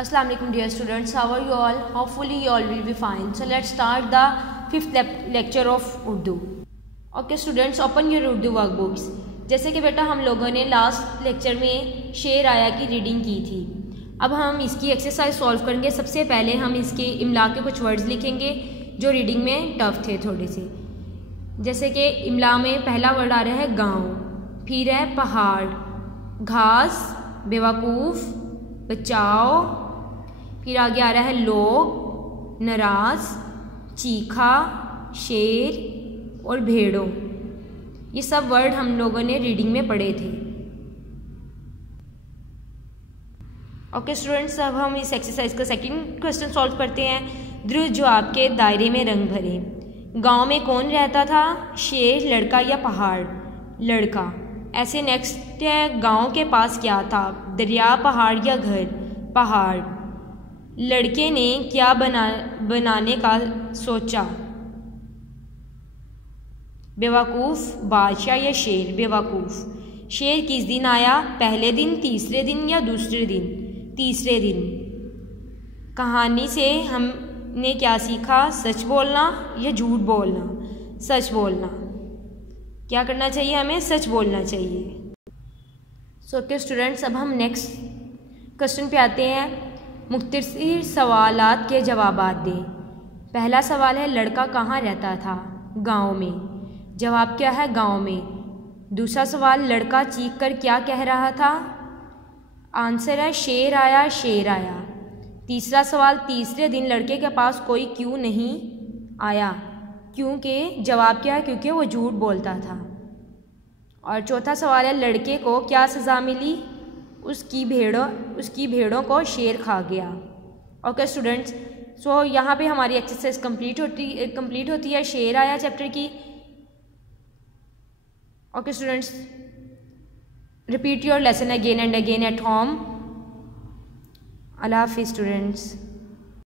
Assalamu alaikum dear students, how are you all? Hopefully you all will be fine. So let's start the fifth lecture of Urdu. Okay students, open your Urdu workbooks. जैसे कि बेटा हम लोगों ने last lecture में शेर आया की रीडिंग की थी। अब हम इसकी एक्सरसाइज सॉल्व करेंगे। सबसे पहले हम इसके इमला के कुछ वर्ड्स लिखेंगे जो रीडिंग में टफ थे थोड़े से। जैसे कि इमला में पहला वर्ड आ रहा है गाँव, फिर है पहाड़, घास, बेवकूफ़, बचाओ, फिर आगे आ रहा है लोग, नाराज, चीखा, शेर और भेड़ों। ये सब वर्ड हम लोगों ने रीडिंग में पढ़े थे। ओके स्टूडेंट्स, अब हम इस एक्सरसाइज का सेकंड क्वेश्चन सॉल्व करते हैं। द्रुज जो आपके दायरे में रंग भरे। गांव में कौन रहता था? शेर, लड़का या पहाड़? लड़का। ऐसे नेक्स्ट है, गांव के पास क्या था? दरिया, पहाड़ या घर? पहाड़। लड़के ने क्या बनाने का सोचा? बेवकूफ़, बादशाह या शेर? बेवकूफ़। शेर किस दिन आया? पहले दिन, तीसरे दिन या दूसरे दिन? तीसरे दिन। कहानी से हमने क्या सीखा? सच बोलना या झूठ बोलना? सच बोलना। क्या करना चाहिए हमें? सच बोलना चाहिए। ओके स्टूडेंट्स, अब हम नेक्स्ट क्वेश्चन पे आते हैं। मुख्तसर सवालात के जवाबात दें। पहला सवाल है, लड़का कहाँ रहता था? गांव में। जवाब क्या है? गांव में। दूसरा सवाल, लड़का चीख कर क्या कह रहा था? आंसर है शेर आया, शेर आया। तीसरा सवाल, तीसरे दिन लड़के के पास कोई क्यों नहीं आया? क्योंकि जवाब क्या है? क्योंकि वो झूठ बोलता था। और चौथा सवाल है, लड़के को क्या सज़ा मिली? उसकी भेड़ों को शेर खा गया। ओके स्टूडेंट्स, सो यहाँ पे हमारी एक्सरसाइज कंप्लीट होती है शेर आया चैप्टर की। Okay students, repeat your lesson again and again at home. अल्लाह हाफिज़ स्टूडेंट्स।